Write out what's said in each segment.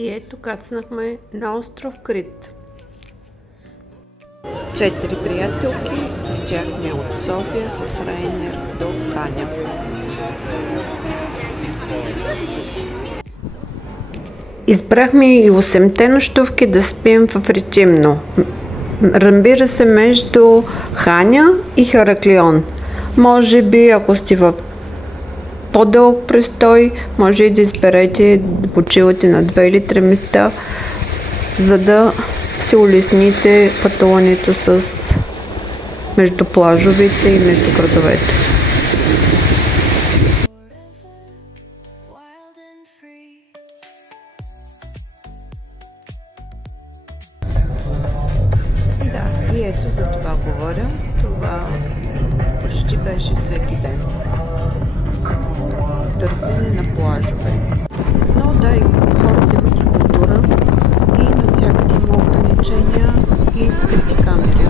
И ето кацнахме на остров Крит. 4 приятелки летяхме от София с Ryanair до Ханя. Избрахме и 8-те нощувки да спим в Речимно. Разбира се, между Ханя и Хераклион. Може би, ако сте в по-дълъг престой, може и да изберете да почивате на 2 или 3 места, за да се улесните пътуването между плажовете и между градовете. Да, и ето за това говоря. Това почти беше всеки ден. Търсене на плажове. Но да, и хората имат и култура и навсякъде има ограничения и скрити камери.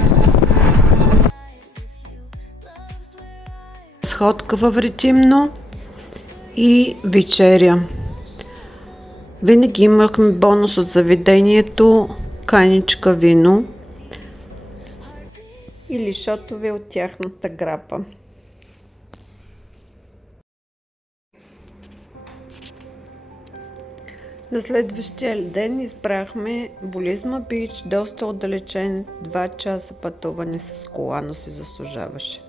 Сходка във Речимно и вечеря. Винаги имахме бонус от заведението, каничка вино или шотове от тяхната грапа. На следващия ден избрахме Болизма Бич, доста отдалечен, 2 часа пътуване с кола, но се заслужаваше.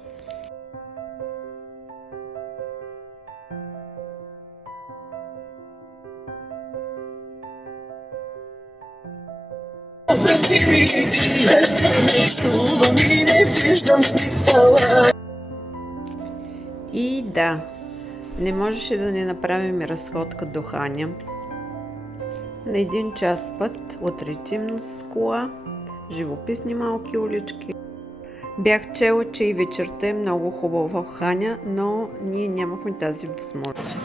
И да, не можеше да не направим разходка до Ханя. На 1 час път от Речимно с кола, живописни малки улички. Бях чела, че и вечерта е много хубаво в Ханя, но ние нямахме тази възможност.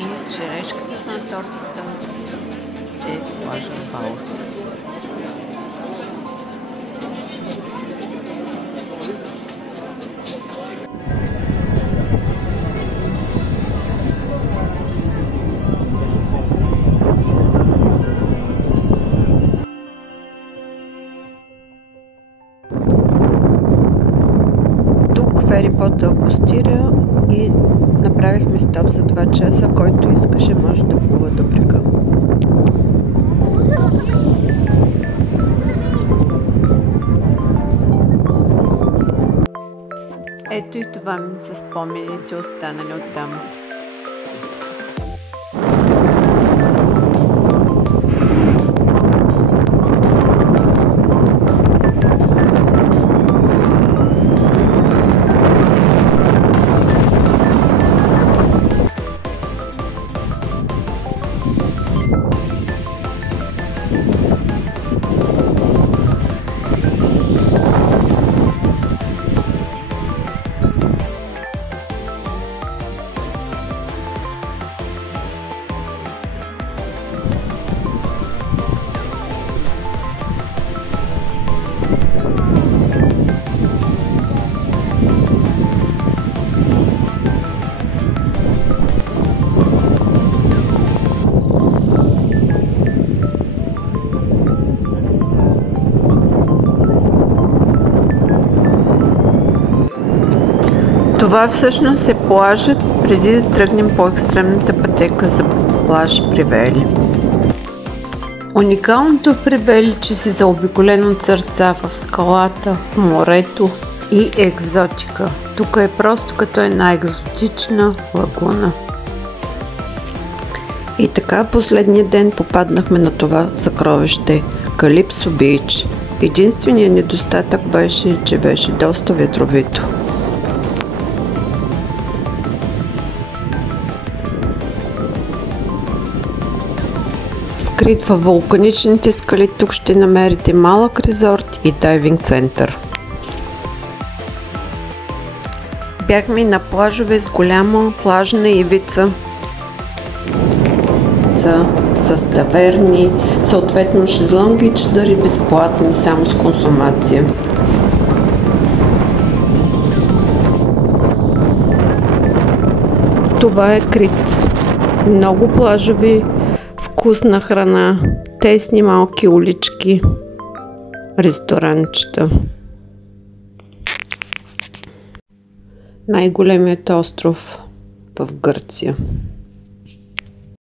И черешката на тортата е плажен хаос. Ферипорт акостира и направихме стоп за 2 часа, който искаше може да плува до брега. Ето и това ми са спомените останали оттам. Това всъщност е плажът преди да тръгнем по екстремната пътека за плаж Привели. Уникалното в Привели, че си заобиколен от сърца в скалата, в морето и екзотика. Тук е просто като една екзотична лагуна. И така последния ден попаднахме на това съкровище Калипсо Бич. Единственият недостатък беше, че беше доста ветровито. Скрит във вулканичните скали, тук ще намерите малък резорт и дайвинг център. Бяхме на плажове с голяма плажна ивица с таверни, съответно шезлонги и чадъри безплатни, само с консумация. Това е Крит. Много плажови, вкусна храна, тесни малки улички, ресторанчета. Най-големият остров в Гърция.